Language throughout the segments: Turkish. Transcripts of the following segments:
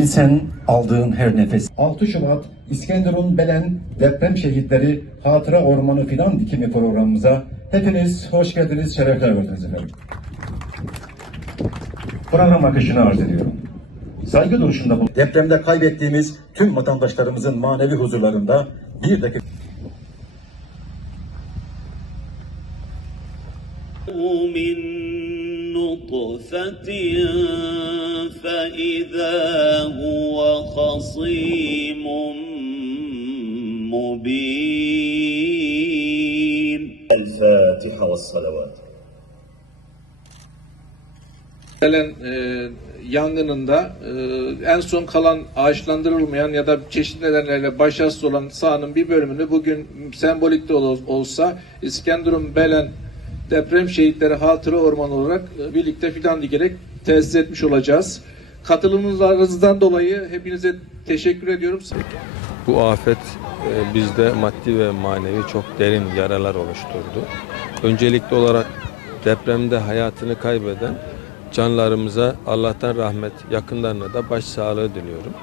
Bilsen aldığın her nefes. 6 Şubat İskenderun Belen Deprem Şehitleri Hatıra Ormanı Fidan Dikimi programımıza hepiniz hoş geldiniz, şerefler verdiniz efendim. Program akışını arz ediyorum. Saygı duruşunda bulun. Depremde kaybettiğimiz tüm vatandaşlarımızın manevi huzurlarında bir dakika من نطفة فإذا هو خصيم مبين الفاتحة والصلوات Gelen e, yangınında e, en son kalan ağaçlandırılmayan ya da çeşitli nedenlerle başarısız olan sahanın bir bölümünü bugün sembolik de ol- olsa İskenderun Belen deprem şehitleri hatıra ormanı olarak e, birlikte fidan dikerek tesis etmiş olacağız. Katılımlarınızdan dolayı hepinize teşekkür ediyorum. Bu afet e, bizde maddi ve manevi çok derin yaralar oluşturdu. Öncelikli olarak depremde hayatını kaybeden canlarımıza Allah'tan rahmet, yakınlarına da başsağlığı diliyorum.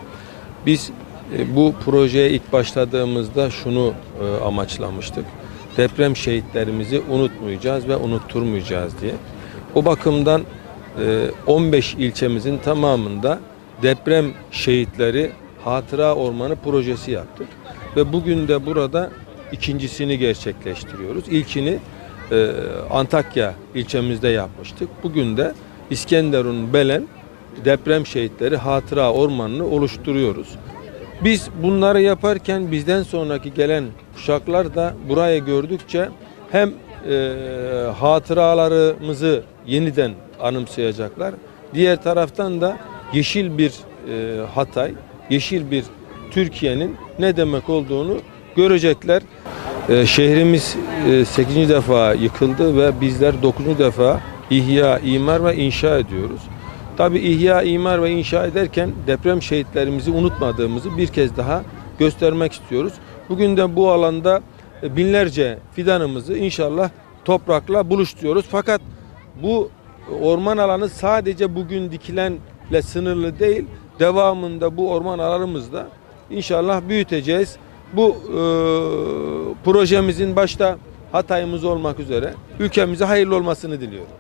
Biz e, bu projeye ilk başladığımızda şunu e, amaçlamıştık. Deprem şehitlerimizi unutmayacağız ve unutturmayacağız diye. O bakımdan 15 ilçemizin tamamında deprem şehitleri hatıra ormanı projesi yaptık. Ve bugün de burada ikincisini gerçekleştiriyoruz. İlkini e, Antakya ilçemizde yapmıştık. Bugün de İskenderun Belen deprem şehitleri hatıra ormanını oluşturuyoruz. Biz bunları yaparken bizden sonraki gelen kuşaklar da burayı gördükçe hem e, hatıralarımızı yeniden anımsayacaklar. Diğer taraftan da yeşil bir e, Hatay, yeşil bir Türkiye'nin ne demek olduğunu görecekler. E, şehrimiz e, 8. defa yıkıldı ve bizler 9. defa ihya, imar ve inşa ediyoruz. Tabi ihya, imar ve inşa ederken deprem şehitlerimizi unutmadığımızı bir kez daha göstermek istiyoruz. Bugün de bu alanda e, binlerce fidanımızı inşallah toprakla buluşturuyoruz. Fakat bu orman alanı sadece bugün dikilenle sınırlı değil. Devamında bu orman alanımızda inşallah büyüteceğiz. Bu e, projemizin başta Hatay'ımız olmak üzere ülkemize hayırlı olmasını diliyorum.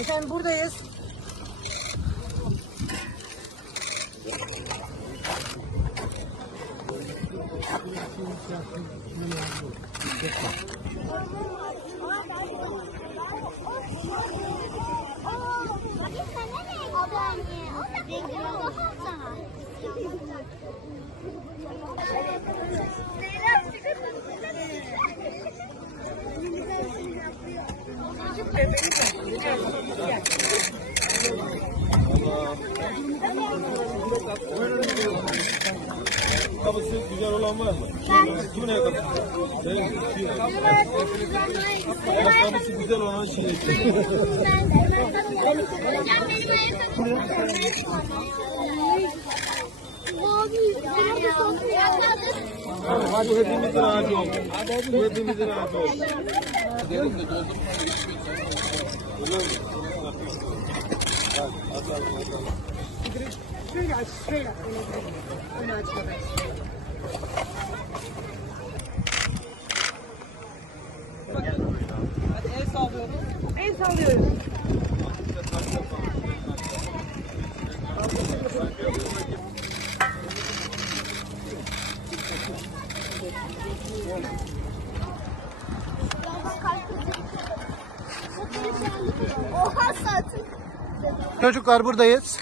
Efendim buradayız. Kapısı güzel olan var mı? Kimin ayakkabısı? Senin kimin ayakkabısı? Güzel olan şey. Hadi hepimizin ağacı olsun. Hepimizin ağacı olsun. Şöyle aç, şöyle aç. Öyle aç kadar. El sallıyorum. Çocuklar buradayız.